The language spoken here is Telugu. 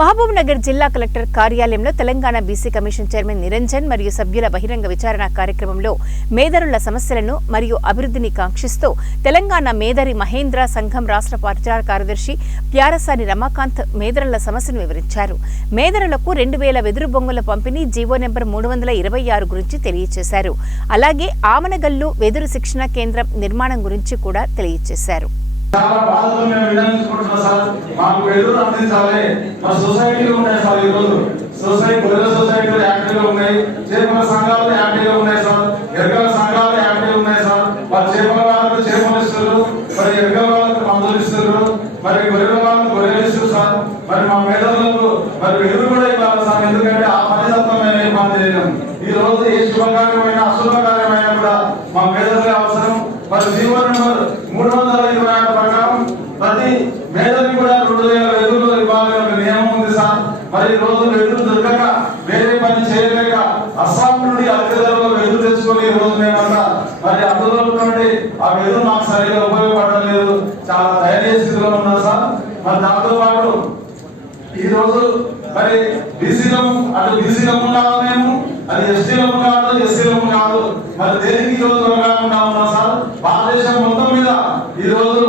మహబూబ్ నగర్ జిల్లా కలెక్టర్ కార్యాలయంలో Telangana BC commission chairman Niranjan మరియు సభ్యుల బహిరంగ విచారణ కార్యక్రమంలో మేదరుల సమస్యలను మరియు అభివృద్ధిని కాంక్షిస్తూ తెలంగాణ మేదరి మహేంద్ర సంఘం రాష్ట్ర ప్రచార కార్యదర్శి ప్యారసాని రమాకాంత్ మేదరుల సమస్యను వివరించారు. మేదరులకు 2000 వెదురు బొంగుల పంపిణీ జీవో నెంబర్ 326 గురించి తెలియజేశారు. అలాగే ఆమనగల్లు వెదురు శిక్షణ కేంద్రం నిర్మాణం గురించి కూడా తెలియజేశారు. చాలా బాధతో మేము విధానించుకుంటున్నాం సార్. మాకు ఎదురు అందించాలి. మా సొసైటీలు ఉన్నాయి సార్. ఈరోజు గొర్రెల సొసైటీలు యాక్టివ్గా ఉన్నాయి, చేపల సంఘాలు యాక్టివ్గా ఉన్నాయి సార్, ఎరగల సంఘాలు యాక్టివ్ ఉన్నాయి సార్. వాళ్ళ చేపల వాళ్ళకు చేపలు ఇస్తారు, మరి ఎరగల వాళ్ళకు మందులు ఇస్తారు, మరి గొర్రెల వాళ్ళకు గొర్రెలు ఇస్తారు సార్. మరి మా మేధలకు మరి ఎదురు కూడా ఇవ్వాలి సార్. ఎందుకంటే ఆ పనితత్వం మేము ఏం పని చేయలేము. ఈ రోజు ఏ శుభకార్యమైన అశుభకార్యమైన కూడా మా మేధలే అవసరం. మరి జీవో నెంబర్ 326 ప్రకారం ప్రతి మేధకి కూడా 2000 వెదురులు ఇవ్వాలనే నియమం ఉంది సార్. మరి ఈ రోజు వెదురు దొరకక వేరే పని చేయలేక అస్సాం నుండి అధిక ధరలో వెదురు తెచ్చుకొని ఈ రోజు మేమంతా మరి అందులో నుండి ఆ వెదురు మాకు సరిగా ఉపయోగపడడం లేదు, చాలా దయనీయ స్థితిలో ఉన్నాం సార్. మరి దాంతో పాటు ఈ రోజు మరి బీసీలము అటు బీసీలము కాదు, మేము అది ఎస్టీలము కాదు, ఎస్సీలము కాదు, మరి దేనికి ఈ రోజు ఉన్నాం సార్. భారతదేశం మొత్తం మీద ఈ రోజు